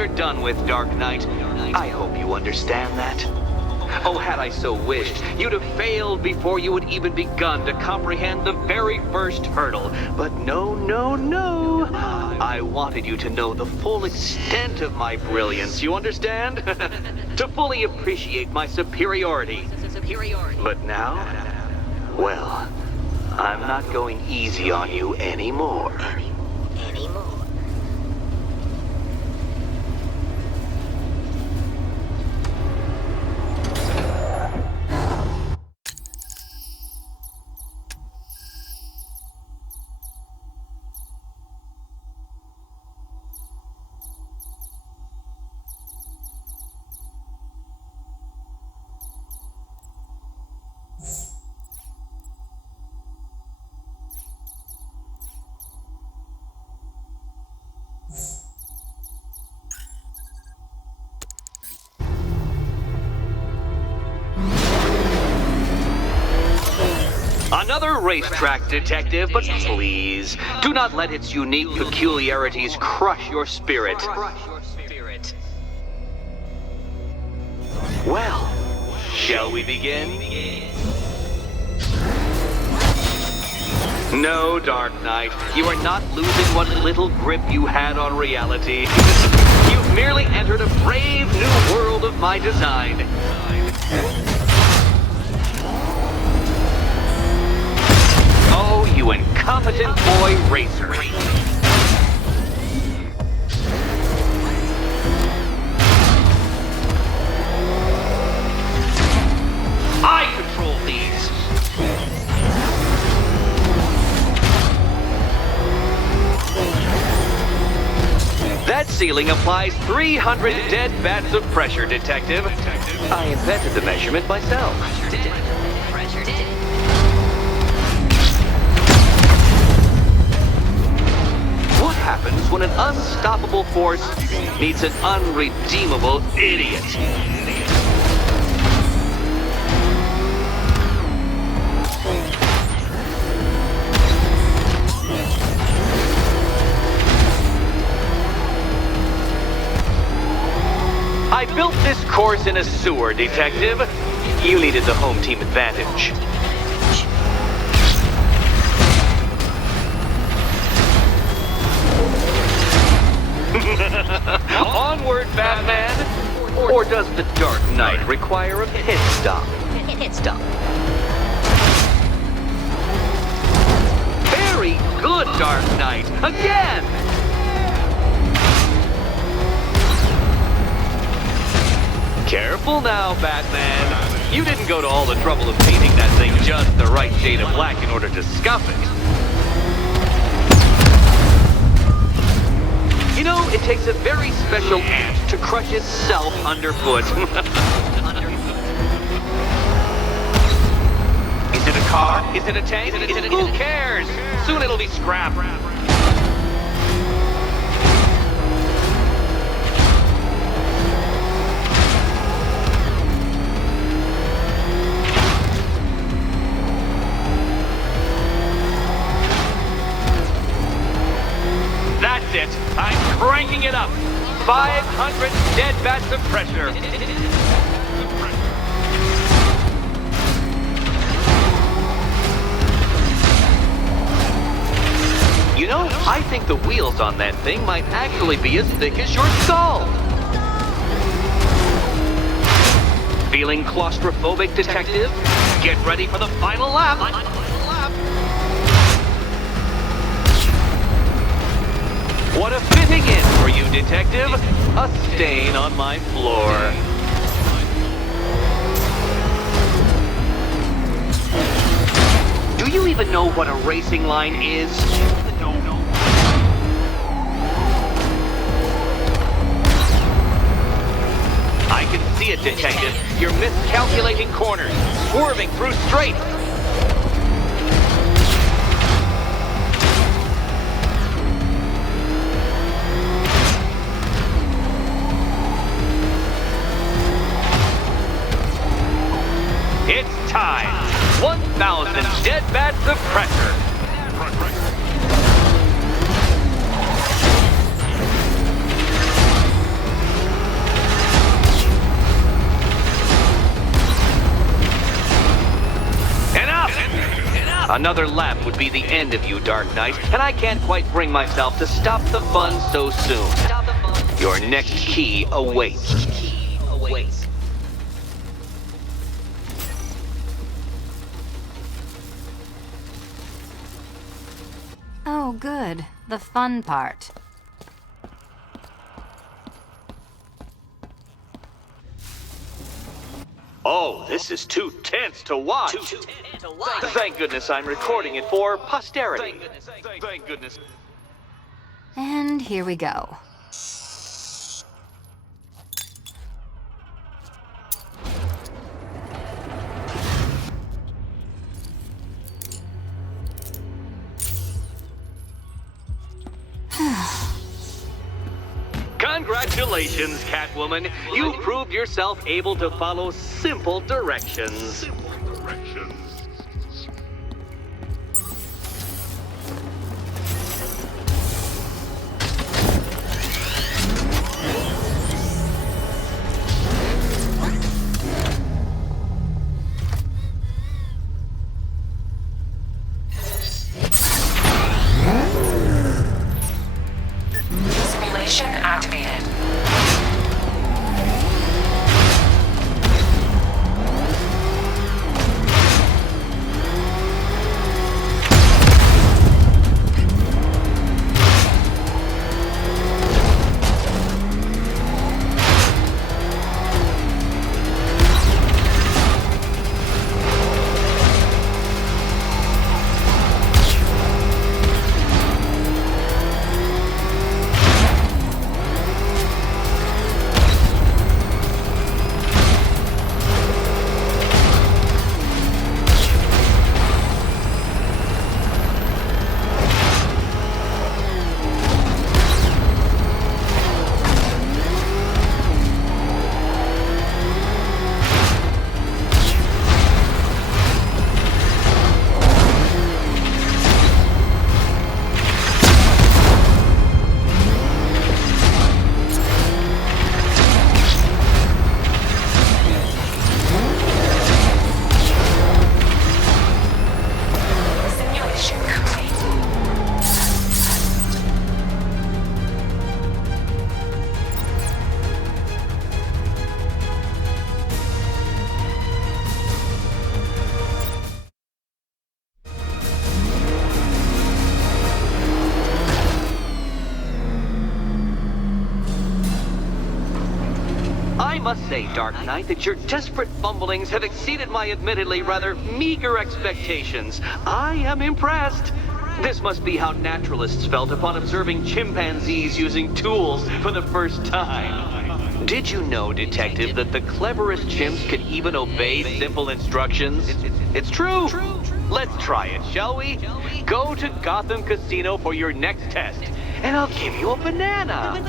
are done with, Dark Knight. I hope you understand that. Oh, had I so wished, you'd have failed before you had even begun to comprehend the very first hurdle. But no, no, no. I wanted you to know the full extent of my brilliance, you understand? To fully appreciate my superiority. But now, well, I'm not going easy on you anymore. Another racetrack, Detective, but please, do not let its unique peculiarities crush your spirit. Well, shall we begin? No, Dark Knight, you are not losing what little grip you had on reality. You've merely entered a brave new world of my design. Oh, you incompetent boy racer. I control these. That ceiling applies 300 dead bats of pressure, Detective. I invented the measurement myself. What happens when an unstoppable force meets an unredeemable idiot? I built this course in a sewer, Detective. You needed the home team advantage. Onward, Batman! Or does the Dark Knight require a pit stop? Pit stop. Very good, Dark Knight! Again! Careful now, Batman. You didn't go to all the trouble of painting that thing just the right shade of black in order to scuff it. You know, it takes a very special ant to crush itself underfoot. Is it a car? Is it a tank? Who cares? Soon it'll be scrap. That's it. I'm cranking it up. 500 dead bats of pressure. You know, I think the wheels on that thing might actually be as thick as your skull. Feeling claustrophobic, Detective? Get ready for the final lap. What a fitting in for you, Detective. A stain on my floor. Do you even know what a racing line is? No. I can see it, Detective. You're miscalculating corners, swerving through straights. It's time. 1,000 dead bats of pressure. Another lap would be the end of you, Dark Knight, and I can't quite bring myself to stop the fun so soon. Your next key awaits. Oh, good. The fun part. Oh, this is too tense to watch. Thank goodness I'm recording it for posterity. Thank goodness. And here we go. Congratulations, Catwoman. You proved yourself able to follow simple directions. Simulation activated. Simulation complete. I must say, Dark Knight, that your desperate fumblings have exceeded my admittedly rather meager expectations. I am impressed. This must be how naturalists felt upon observing chimpanzees using tools for the first time. Did you know, Detective, that the cleverest chimps can even obey simple instructions? It's true. Let's try it, shall we? Go to Gotham Casino for your next test, and I'll give you a banana.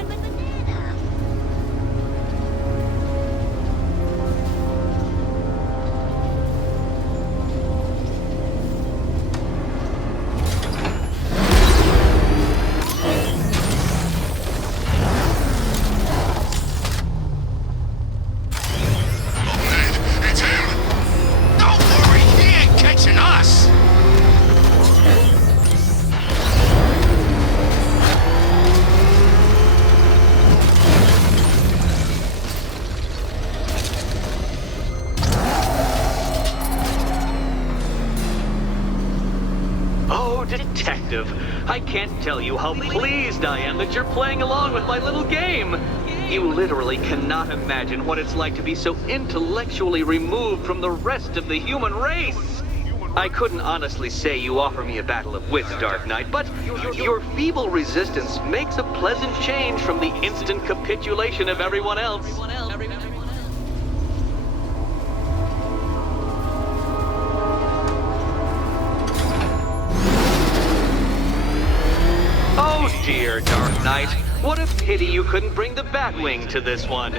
It's him! Don't worry, he ain't catching us! Oh, Detective, I can't tell you how pleased I am that you're playing along with my little game. You literally cannot imagine what it's like to be so intellectually removed from the rest of the human race. I couldn't honestly say you offer me a battle of wits, Dark Knight, but your feeble resistance makes a pleasant change from the instant capitulation of everyone else. Oh dear, Dark Knight. What a pity you couldn't bring the Batwing to this one.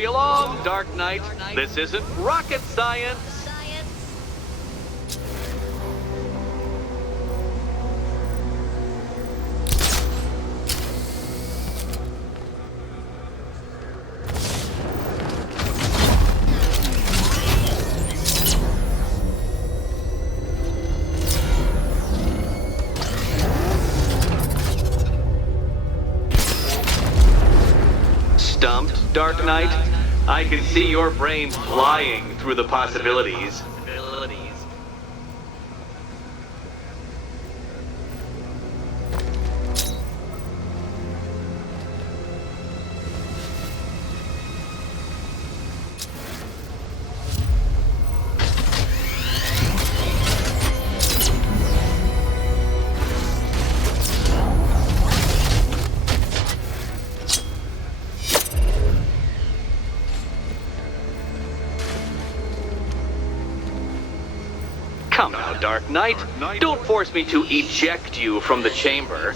Hurry along, Dark Knight. This isn't rocket science. Stumped, Dark Knight? I can see your brain flying through the possibilities. Come now, Dark Knight. Don't force me to eject you from the chamber.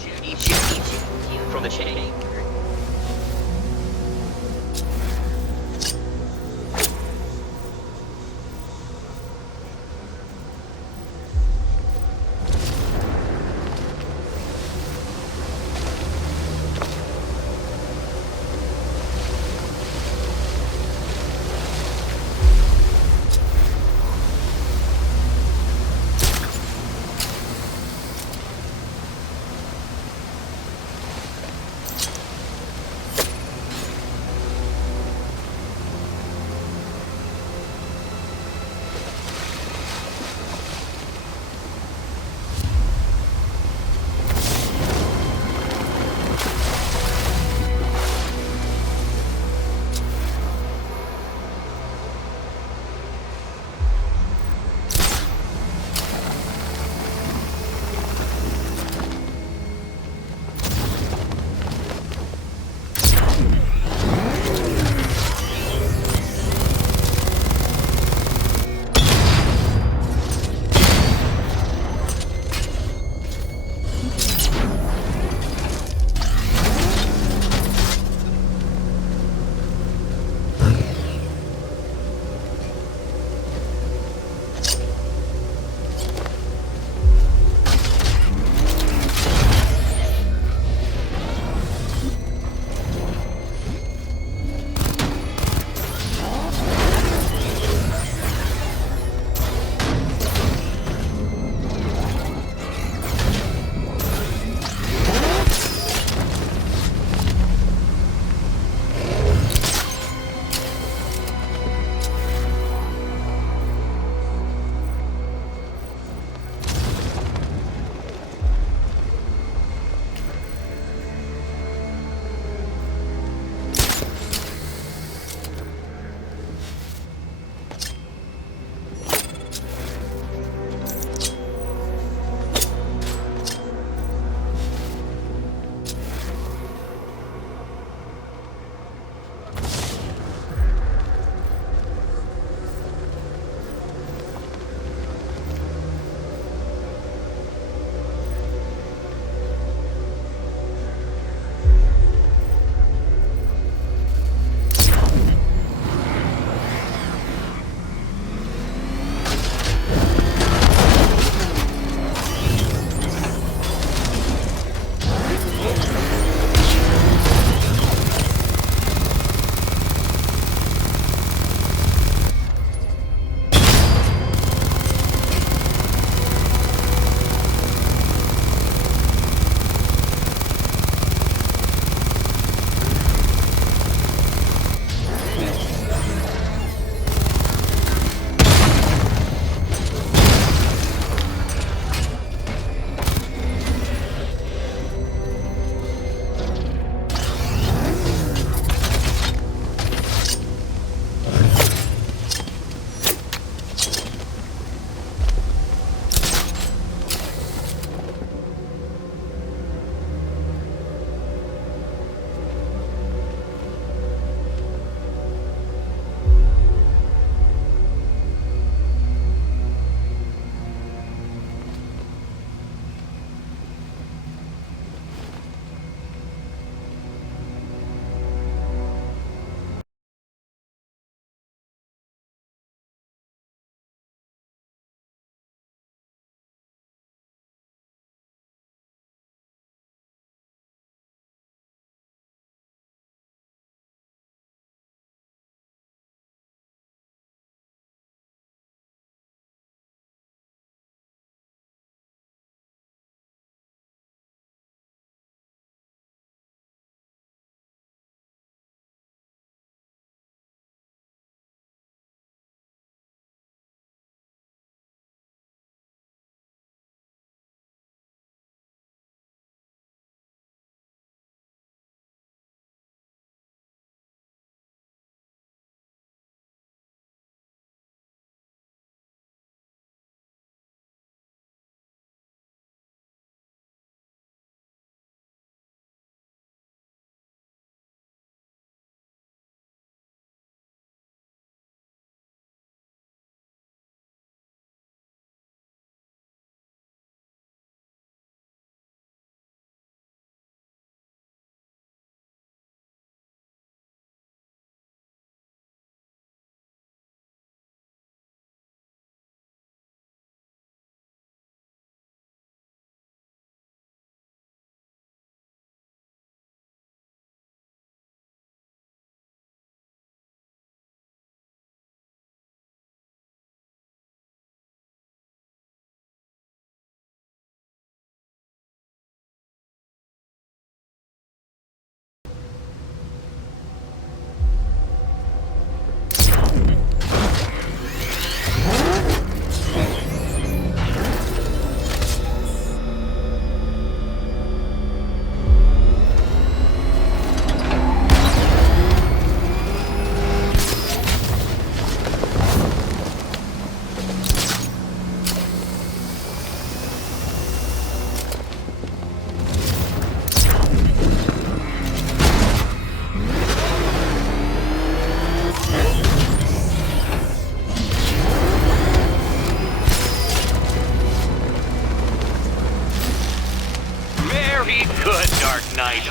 Knight.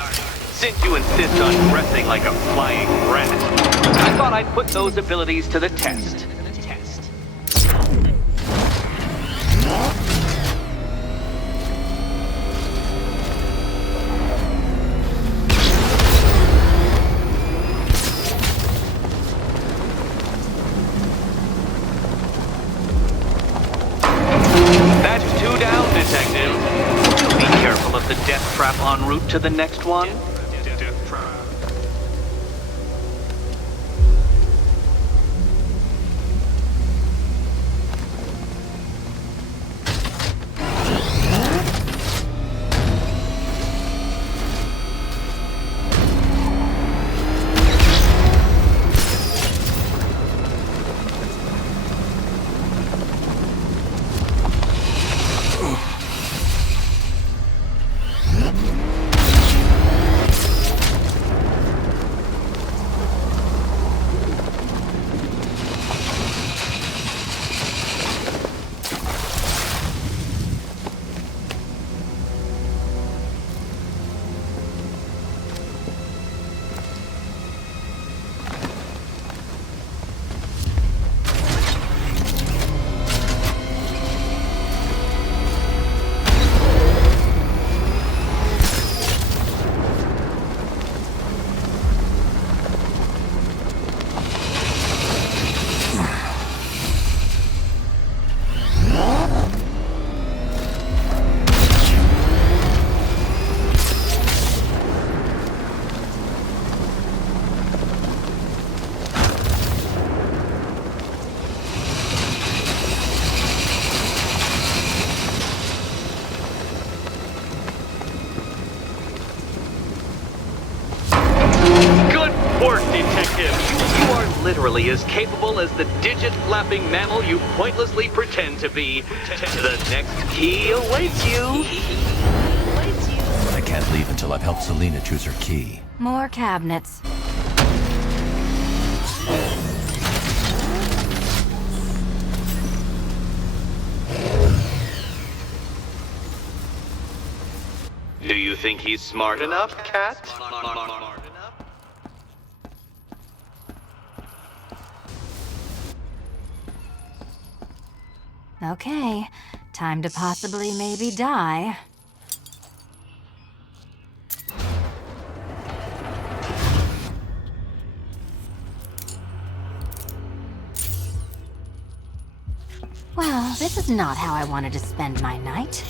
Since you insist on dressing like a flying rat, I thought I'd put those abilities to the test. That's 2 down, Detective. Be careful of the death trap en route to the next one. Detective, you are literally as capable as the digit-flapping mammal you pointlessly pretend to be. The next key awaits you. I can't leave until I've helped Selina choose her key. More cabinets. Do you think he's smart enough, Cat? Okay, time to possibly maybe die. Well, this is not how I wanted to spend my night.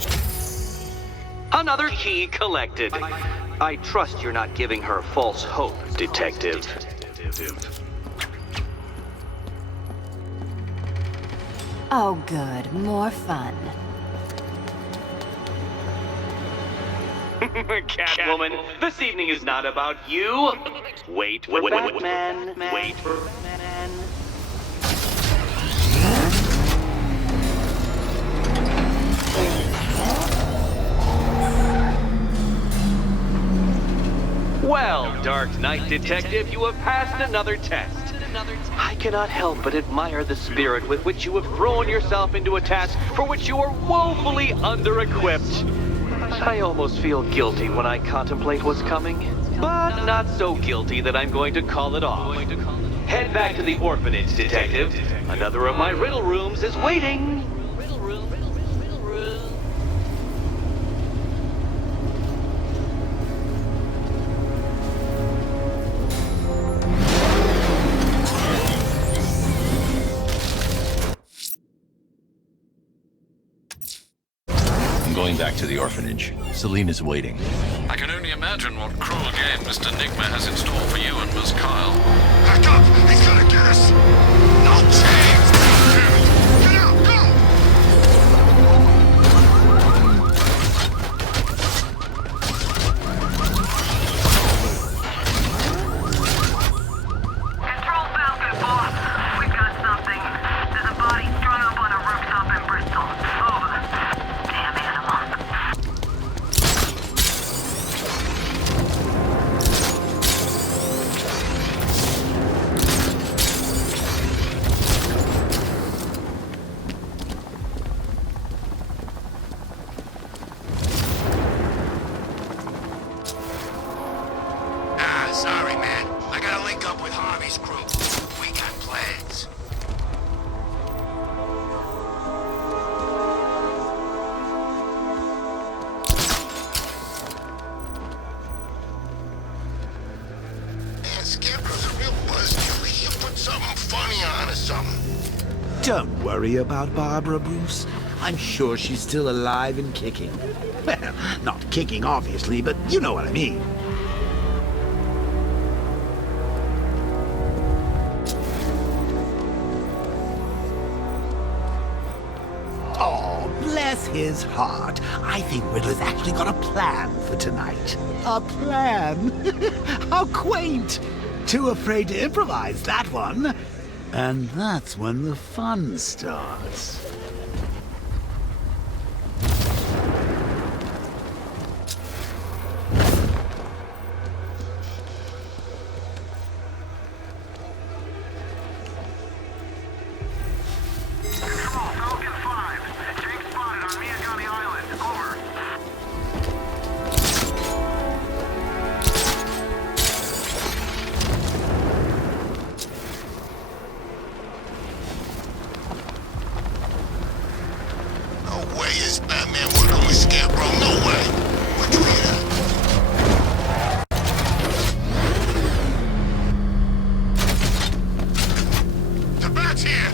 Another key collected. I trust you're not giving her false hope, Detective. Oh good, more fun. Catwoman, this evening is not about you. Wait for Batman. Wait for Batman. Well, Dark Knight Detective, you have passed another test. I cannot help but admire the spirit with which you have thrown yourself into a task for which you are woefully under-equipped. I almost feel guilty when I contemplate what's coming, but not so guilty that I'm going to call it off. Head back to the orphanage, Detective. Another of my riddle rooms is waiting. Going back to the orphanage. Selina's waiting. I can only imagine what cruel game Mr. Nigma has in store for you and Miss Kyle. Back up! He's gonna get us! No chance! Get out! Go! Control Falcon, boss. We've got something. There's a body strung up on a rooftop in Bristol. Over. Damn animal. Don't worry about Barbara, Bruce. I'm sure she's still alive and kicking. Well, not kicking, obviously, but you know what I mean. Oh, bless his heart. I think Riddler's actually got a plan for tonight. A plan? How quaint! Too afraid to improvise, that one. And that's when the fun starts. Control, Falcon 5. Jake spotted on Miyagami Island. Over. No way is Batman working with Scarecrow. No way. Which way the Bat's here.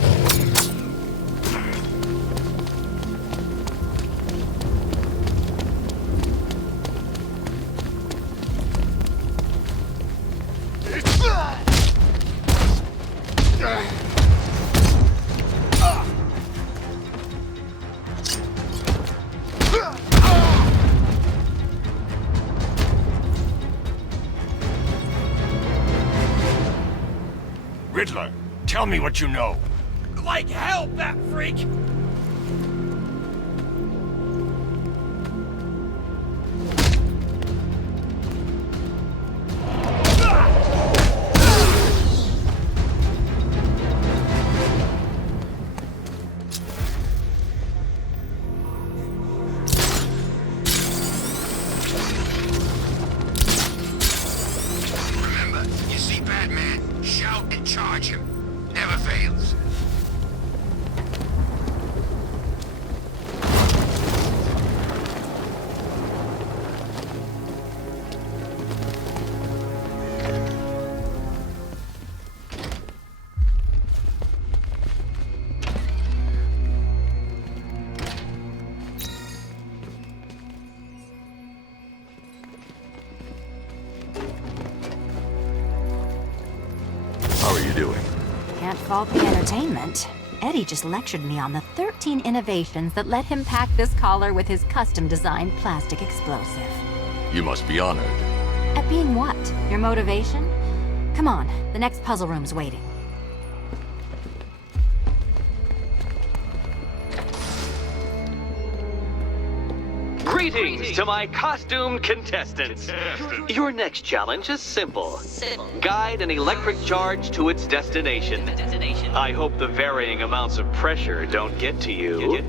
Riddler, tell me what you know. Like hell, that freak! Remember, you see Batman, shout and charge him. Never fails. How are you doing? Can't fault the entertainment. Eddie just lectured me on the 13 innovations that let him pack this collar with his custom-designed plastic explosive. You must be honored. At being what? Your motivation? Come on, the next puzzle room's waiting. Greetings to my costumed contestants. Your next challenge is simple. Guide an electric charge to its destination. I hope the varying amounts of pressure don't get to you.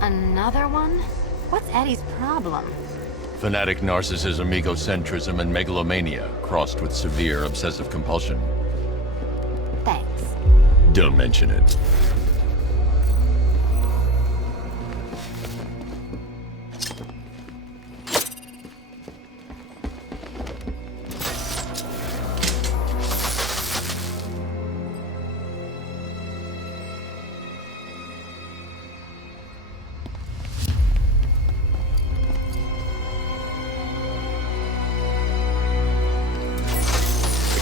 Another one? What's Eddie's problem? Fanatic narcissism, egocentrism, and megalomania, crossed with severe obsessive compulsion. Thanks. Don't mention it.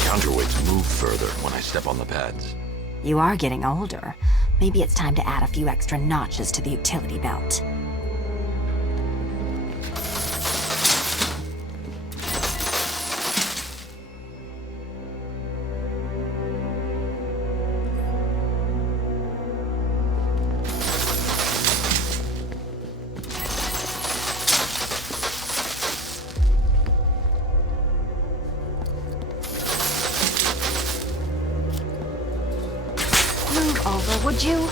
Counterweights move further when I step on the pads. You are getting older. Maybe it's time to add a few extra notches to the utility belt. Move over, would you?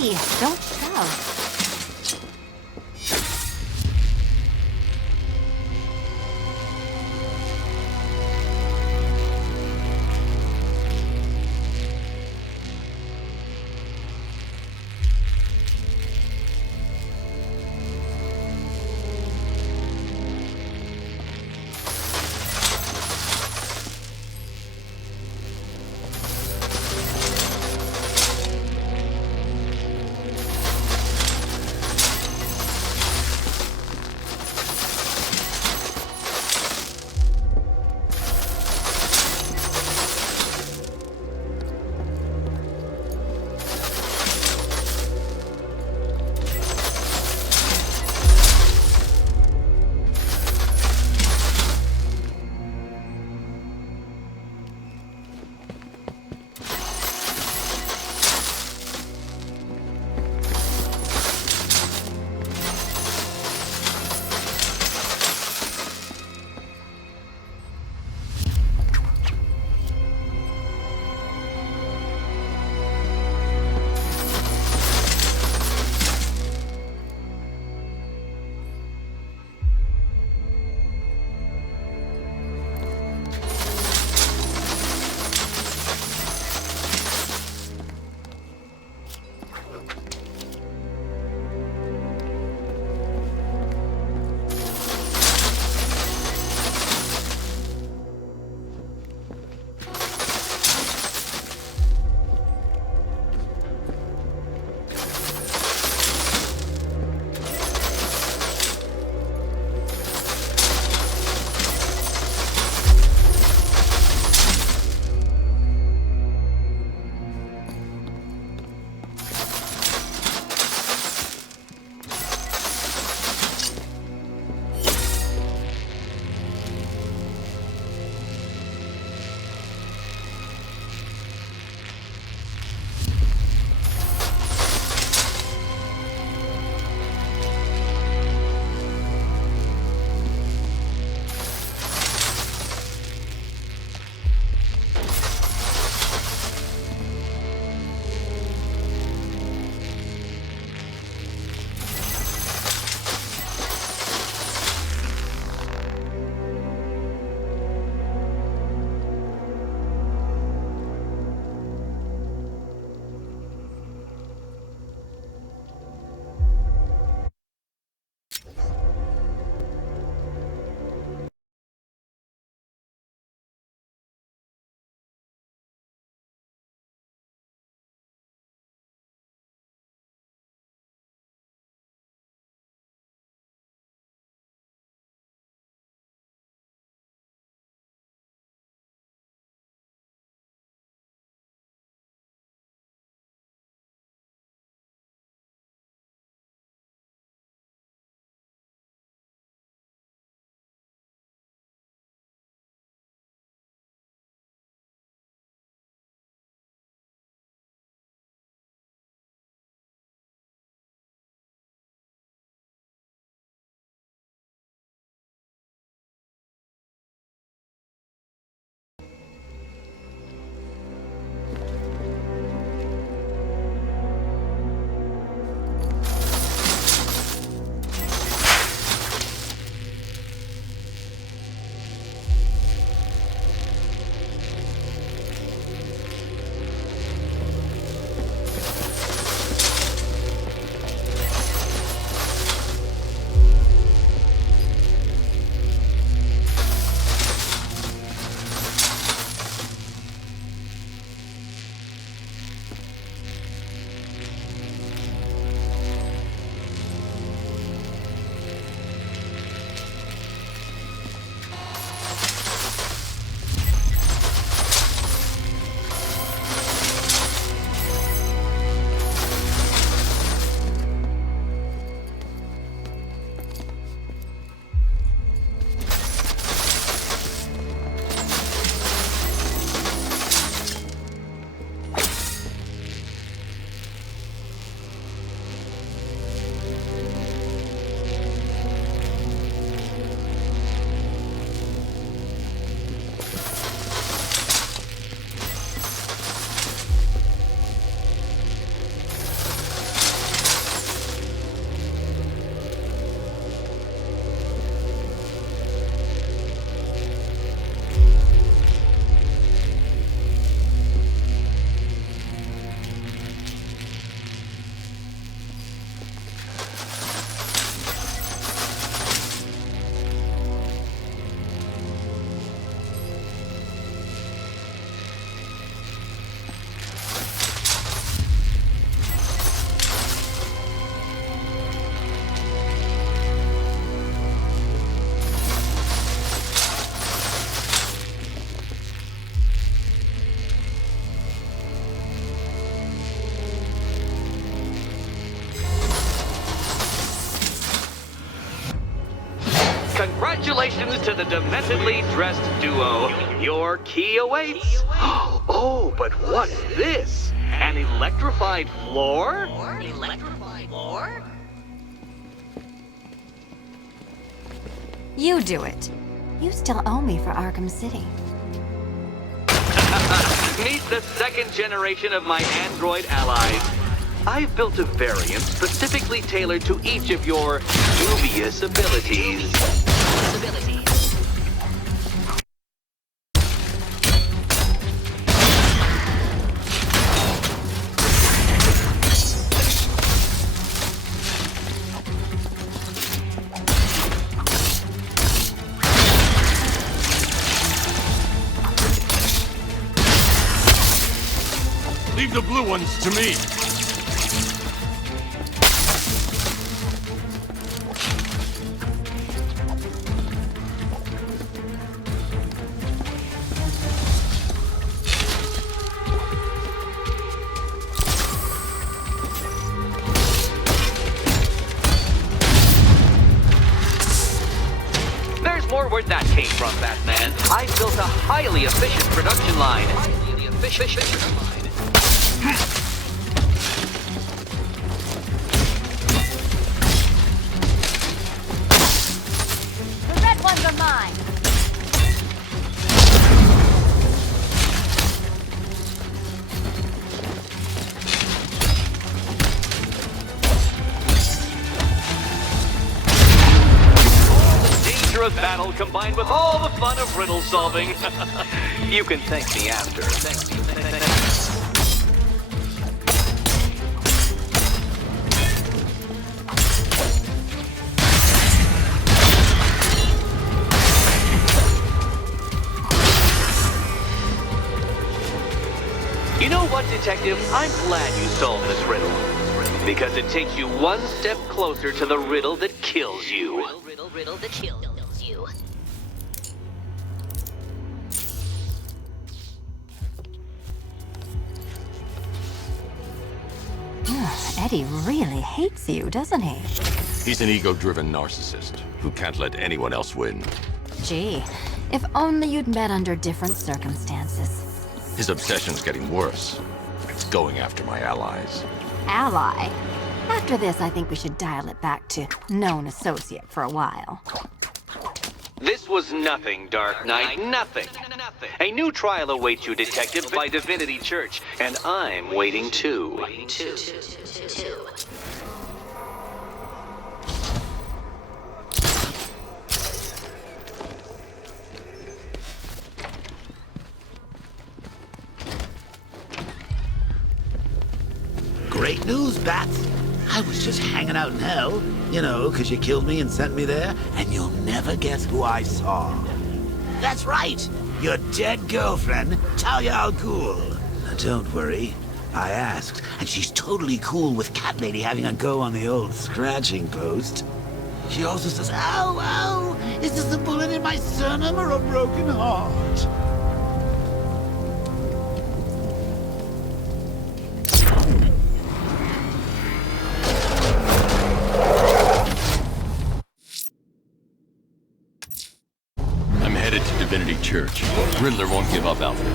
Hey, don't shove. Congratulations to the dementedly dressed duo. Your key awaits. Oh, but what's this? An electrified floor? You do it. You still owe me for Arkham City. Meet the second generation of my android allies. I've built a variant specifically tailored to each of your dubious abilities. Leave the blue ones to me. There's more where that came from, Batman. I've built a highly efficient production line. The red ones are mine. Dangerous battle combined with all the fun of riddle solving. You can thank me after. You know what, Detective? I'm glad you solved this riddle. Because it takes you one step closer to the riddle that kills you. Riddle that kills you. Eddie really hates you, doesn't he? He's an ego-driven narcissist who can't let anyone else win. Gee, if only you'd met under different circumstances. His obsession's getting worse. It's going after my allies. Ally? After this, I think we should dial it back to known associate for a while. This was nothing, Dark Knight, nothing. A new trial awaits you, Detective, by Divinity Church, and I'm waiting too. Great news, Bats. I was just hanging out in hell, you know, 'cause you killed me and sent me there, and you'll never guess who I saw. That's right, your dead girlfriend, Talia al Ghul. Now, don't worry, I asked, and she's totally cool with Cat Lady having a go on the old scratching post. She also says, ow, ow, is this a bullet in my sternum or a broken heart? Divinity Church. Riddler won't give up, Alfred.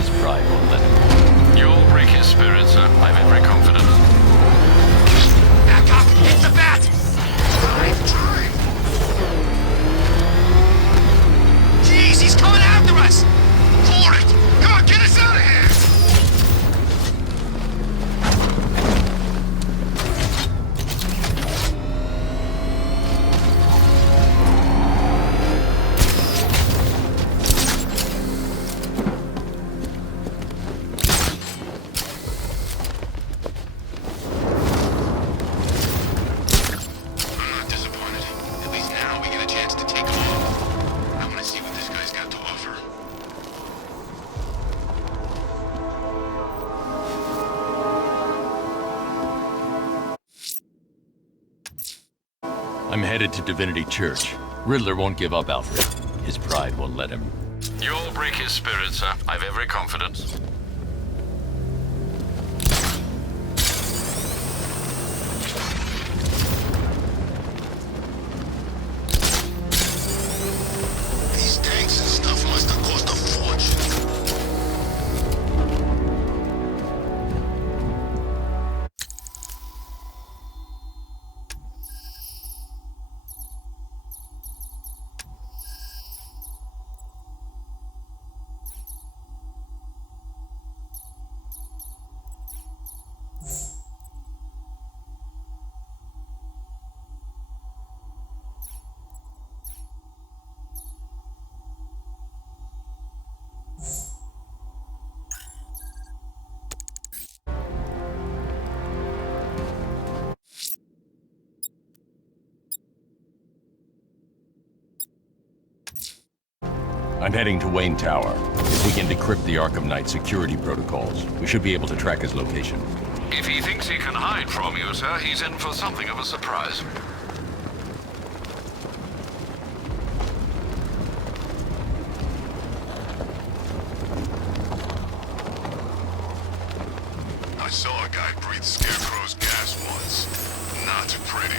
His pride won't let him. You'll break his spirit, sir. I've every confidence. Back up! It's the bat! Time! Jeez, he's coming after us! For it! Come on, get us out of here! I'm headed to Divinity Church. Riddler won't give up, Alfred. His pride won't let him. You'll break his spirit, sir. I've every confidence. I'm heading to Wayne Tower. If we can decrypt the Arkham Knight security protocols, we should be able to track his location. If he thinks he can hide from you, sir, he's in for something of a surprise. I saw a guy breathe Scarecrow's gas once. Not pretty.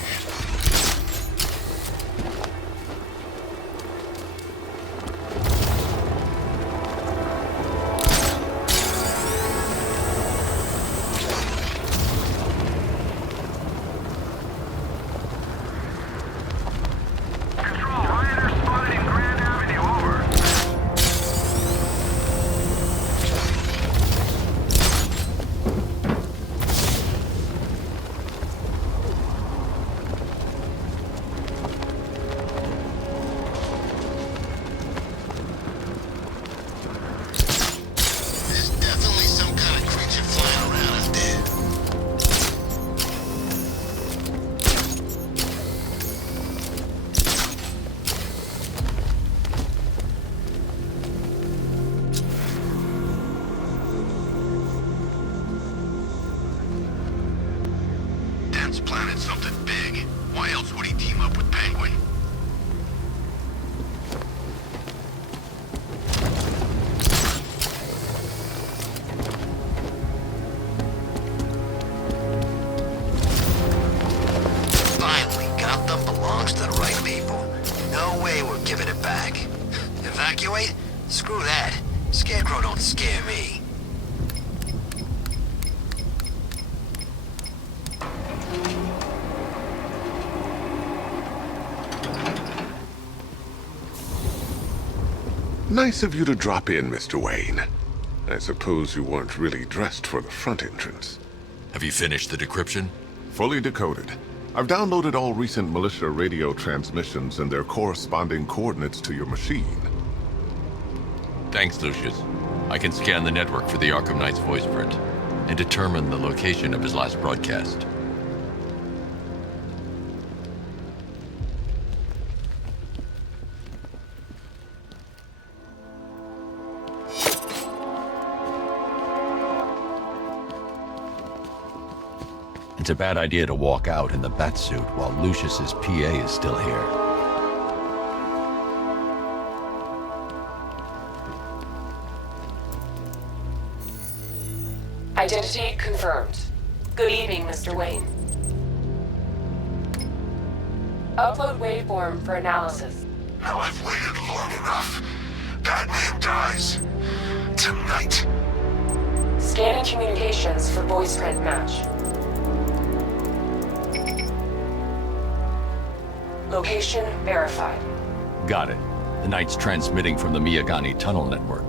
Control, Rioter spotted in Grand Avenue, over. There's definitely some kind of creature flying around up there. Dan's planted something big. Why else would he team up with Penguin? Finally, Gotham belongs to the right people. No way we're giving it back. Evacuate? Screw that. Scarecrow don't scare me. Nice of you to drop in, Mr. Wayne. I suppose you weren't really dressed for the front entrance. Have you finished the decryption? Fully decoded. I've downloaded all recent militia radio transmissions and their corresponding coordinates to your machine. Thanks, Lucius. I can scan the network for the Arkham Knight's voice print and determine the location of his last broadcast. It's a bad idea to walk out in the Batsuit while Lucius's PA is still here. Identity confirmed. Good evening, Mr. Wayne. Upload waveform for analysis. Now I've waited long enough. Batman dies. Tonight. Scanning communications for voice print match. Location verified. Got it. The Knight's transmitting from the Miyagani tunnel network.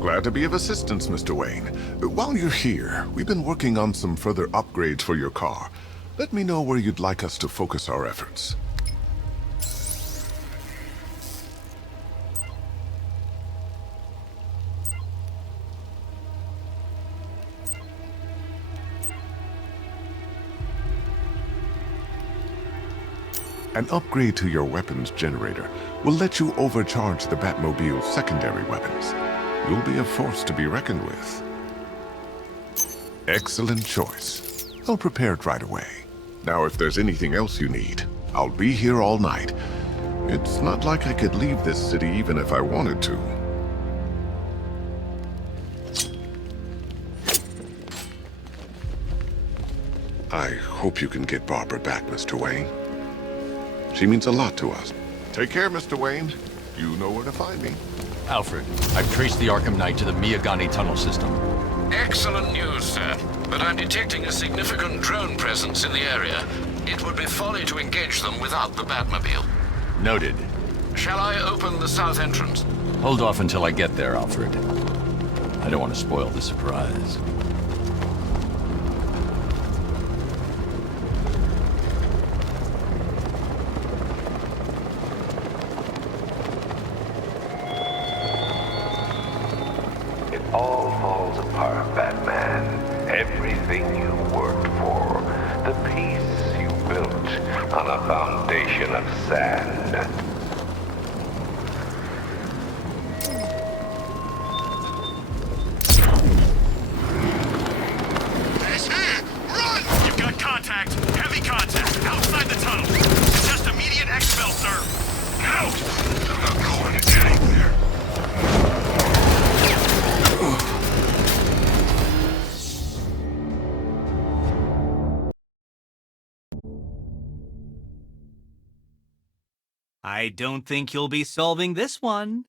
Glad to be of assistance, Mr. Wayne. While you're here, we've been working on some further upgrades for your car. Let me know where you'd like us to focus our efforts. An upgrade to your weapons generator will let you overcharge the Batmobile's secondary weapons. You'll be a force to be reckoned with. Excellent choice. I'll prepare it right away. Now, if there's anything else you need, I'll be here all night. It's not like I could leave this city even if I wanted to. I hope you can get Barbara back, Mr. Wayne. She means a lot to us. Take care, Mr. Wayne. You know where to find me. Alfred, I've traced the Arkham Knight to the Miyagani tunnel system. Excellent news, sir. But I'm detecting a significant drone presence in the area. It would be folly to engage them without the Batmobile. Noted. Shall I open the south entrance? Hold off until I get there, Alfred. I don't want to spoil the surprise. All falls apart, Batman. Everything you worked for. The peace you built on a foundation of sand. I don't think you'll be solving this one.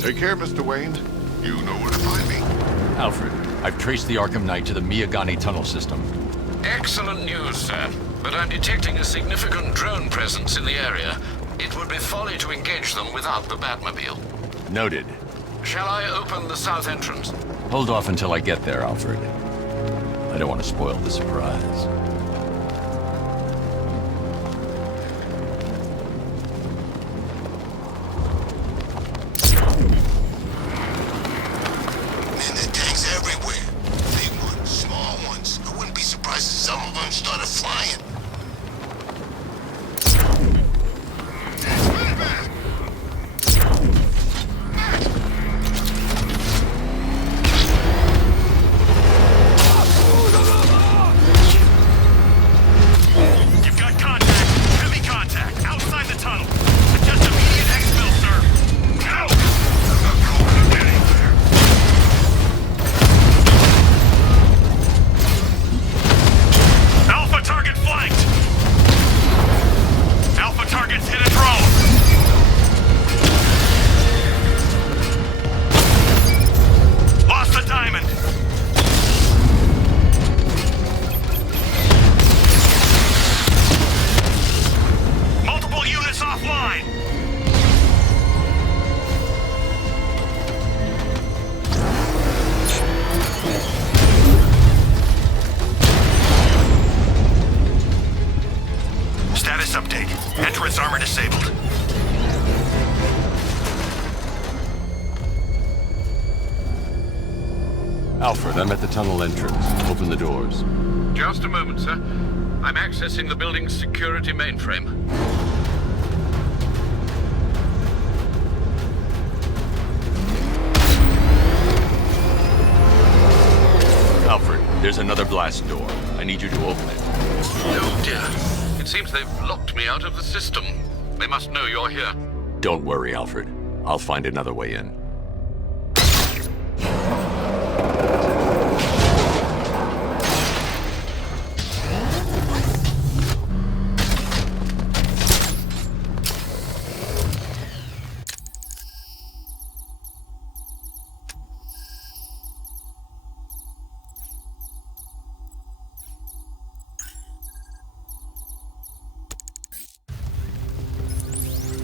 Take care, Mr. Wayne. You know where to find me. Alfred, I've traced the Arkham Knight to the Miyagani tunnel system. Excellent news, sir. But I'm detecting a significant drone presence in the area. It would be folly to engage them without the Batmobile. Noted. Shall I open the south entrance? Hold off until I get there, Alfred. I don't want to spoil the surprise. Man, there are tanks everywhere. Big ones, small ones. I wouldn't be surprised if some of them started flying. You've got contact. Heavy contact. Outside the tunnel. Suggest immediate exfil, sir. Go! I'm not going anywhere. Alpha target flanked. Alpha target's hit a drone. Lost the diamond. Multiple units offline. Status update. Entrance armor disabled. Alfred, I'm at the tunnel entrance. Open the doors. Just a moment, sir. I'm accessing the building's security mainframe. Alfred, there's another blast door. I need you to open it. Oh dear. It seems they've locked me out of the system. They must know you're here. Don't worry, Alfred. I'll find another way in.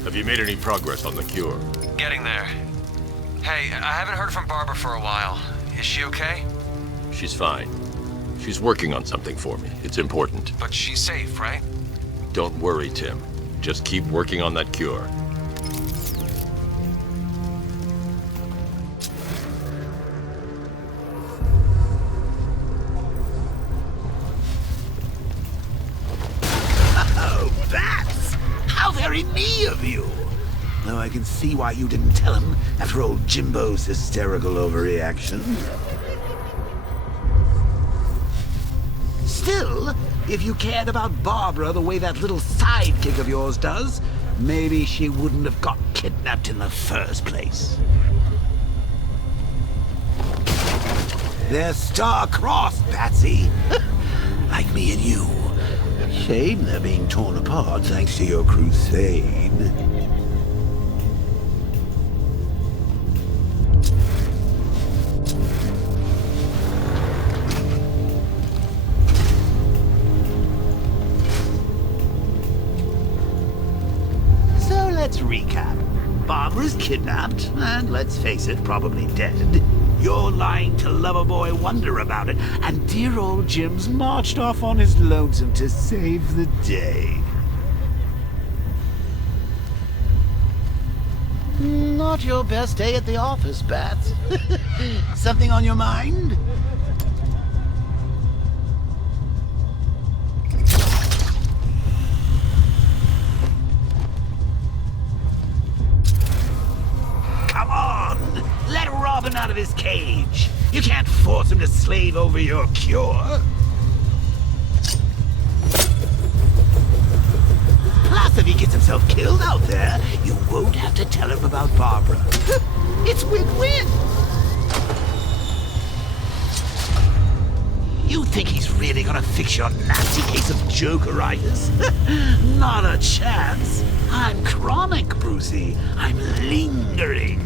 Have you made any progress on the cure? Getting there. Hey, I haven't heard from Barbara for a while. Is she okay? She's fine. She's working on something for me. It's important. But she's safe, right? Don't worry, Tim. Just keep working on that cure. Oh, Bats! How very me of you! Though I can see why you didn't tell him after old Jimbo's hysterical overreaction. Still, if you cared about Barbara the way that little sidekick of yours does, maybe she wouldn't have got kidnapped in the first place. They're star-crossed, Patsy. Like me and you. Shame they're being torn apart thanks to your crusade. So let's recap. Barbara's kidnapped, and let's face it, probably dead. You're lying to Loverboy Wonder about it, and dear old Jim's marched off on his lonesome to save the day. Not your best day at the office, Bats. Something on your mind? Come on! Let Robin Robin out of his cage. You can't force him to slave over your cure. Plus, if he gets himself killed out there, you won't have to tell him about Barbara. It's win-win. You think he's really gonna fix your nasty case of Jokeritis? Not a chance. I'm chronic, Brucey. I'm lingering.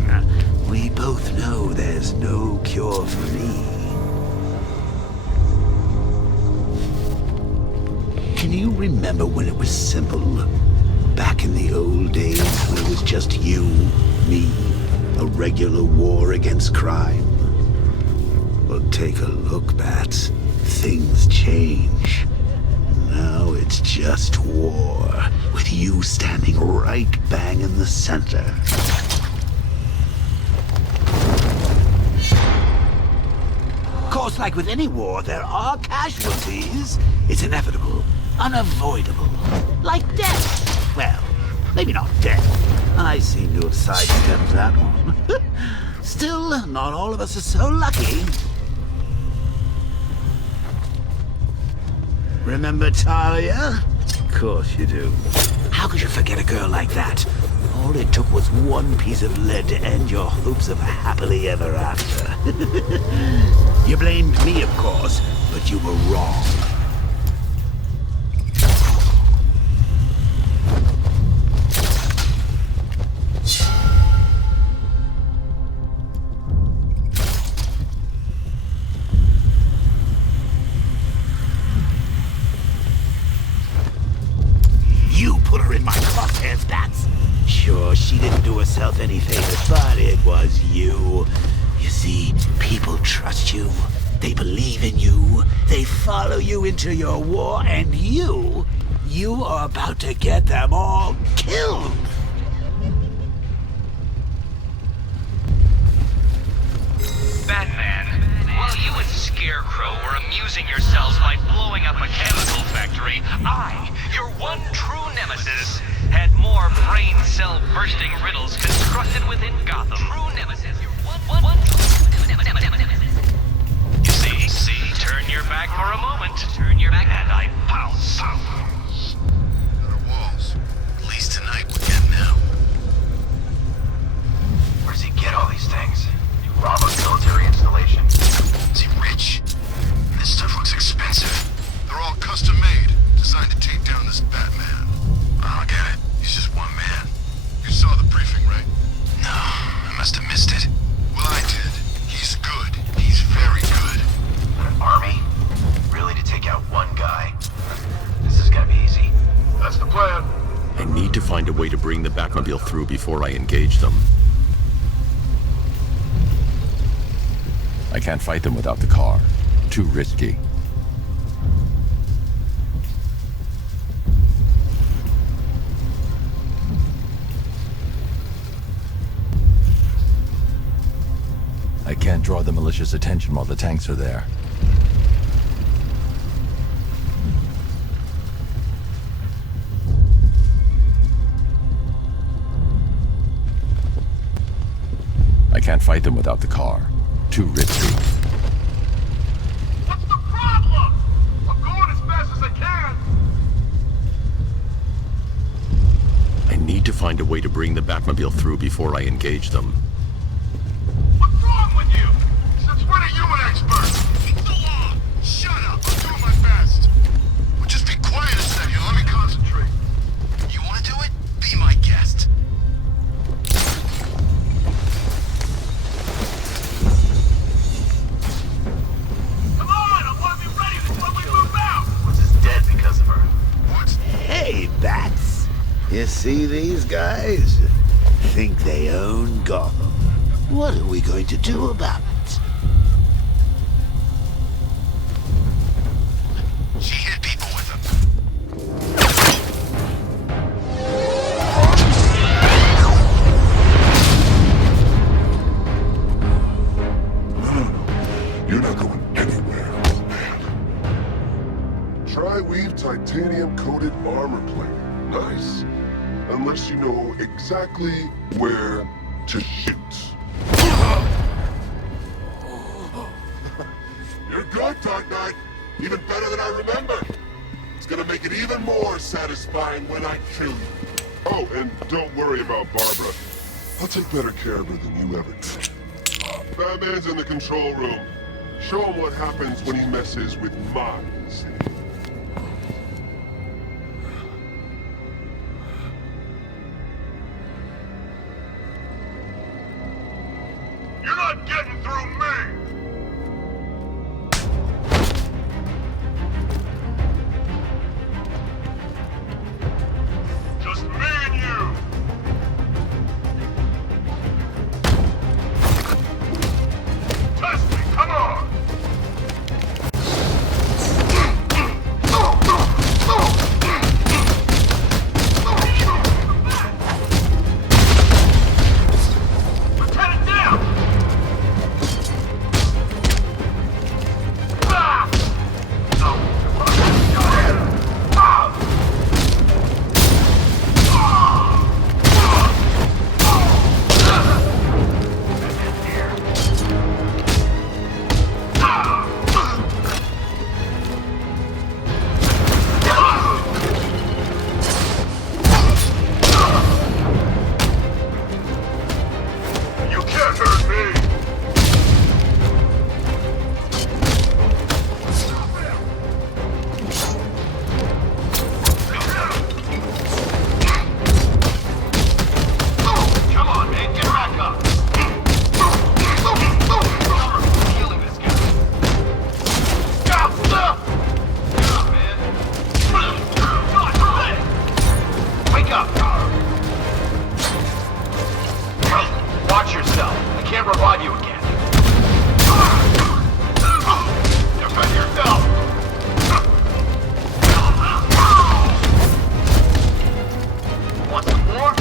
We both know there's no cure for me. Can you remember when it was simple? Back in the old days when it was just you, me, a regular war against crime? Well, take a look, Bats. Things change. Now it's just war, with you standing right bang in the center. Of course, like with any war, there are casualties. It's inevitable, unavoidable. Like death. Well, maybe not death. I seem to have sidestepped that one. Still, not all of us are so lucky. Remember Talia? Of course you do. How could you forget a girl like that? All it took was one piece of lead to end your hopes of a happily ever after. You blamed me, of course, but you were wrong. Sure, she didn't do herself any favors, but it was you. You see, people trust you. They believe in you. They follow you into your war, and you are about to get them all killed. Batman, while you and Scarecrow were amusing yourselves by blowing up a chemical factory, I, your one true nemesis, had more brain cell bursting riddles constructed within Gotham. True nemesis. One You see, turn your back for a moment. Turn your back and I pounce. Better walls. At least tonight we're getting out. Where does he get all these things? You rob a military installation? Is he rich? This stuff looks expensive. They're all custom made, designed to take down this Batman. I don't get it. He's just one man. You saw the briefing, right? No, I must have missed it. Well, I did. He's good. He's very good. An army? Really, to take out one guy? This is gonna be easy. That's the plan. I need to find a way to bring the Batmobile through before I engage them. I can't fight them without the car. Too risky. I can't draw the malicious attention while the tanks are there. I can't fight them without the car. Too risky. What's the problem? I'm going as fast as I can. I need to find a way to bring the Batmobile through before I engage them. What's wrong with you? Since when are you an expert? It's the law. Shut up. I'm doing my best. Well, just be quiet a second. Let me concentrate. You want to do it? Be my guest. Come on. I want to be ready before we move out. Was just dead because of her. What? Hey, Bats. You see these guys? Think they own Gotham. What are we going to do about it? She hit people with them. No. You're not going anywhere. Tri-weave titanium-coated armor plate. Nice. Unless you know exactly where to shoot. even more satisfying when I kill you. Oh, and don't worry about Barbara. I'll take better care of her than you ever did. Batman's in the control room. Show him what happens when he messes with minds. You're not getting through me! Just me and you! Test me, come on! Lieutenant, down! You can't hurt me! Come on, man, get back up! Killing this guy. Stop! Get up, man! Wake up! Watch yourself. I can't revive you again. Defend yourself! Want some more?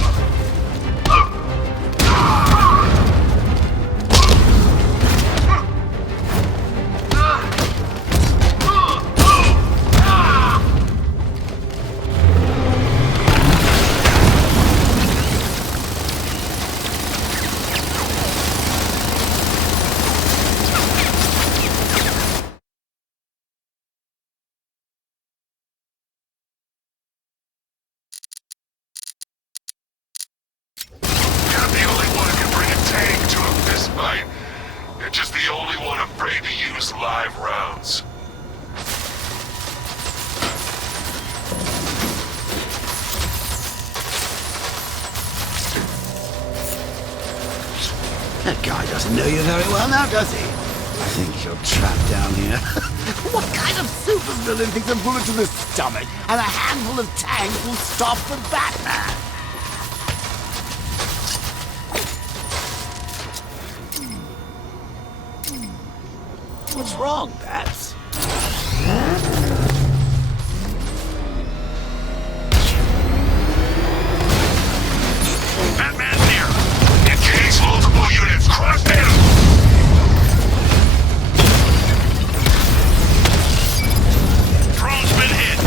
You're the only one who can bring a tank to a fist fight. You're just the only one afraid to use live rounds. That guy doesn't know you very well now, does he? I think you're trapped down here. What kind of supervillain thinks a bullet to the stomach and a handful of tanks will stop the Batman? What's wrong, Bats? Batman's here! Engage multiple units! Crush them! Drone's been hit!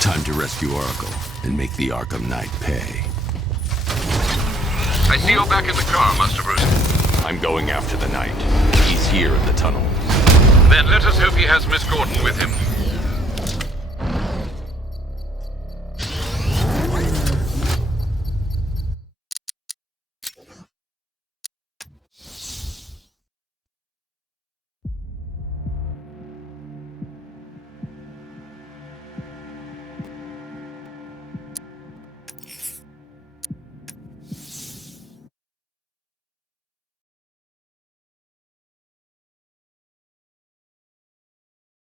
Time to rescue Oracle and make the Arkham Knight pay. I see you back in the car, Master Bruce. I'm going after the Knight. He's here in the tunnel. Then let us hope he has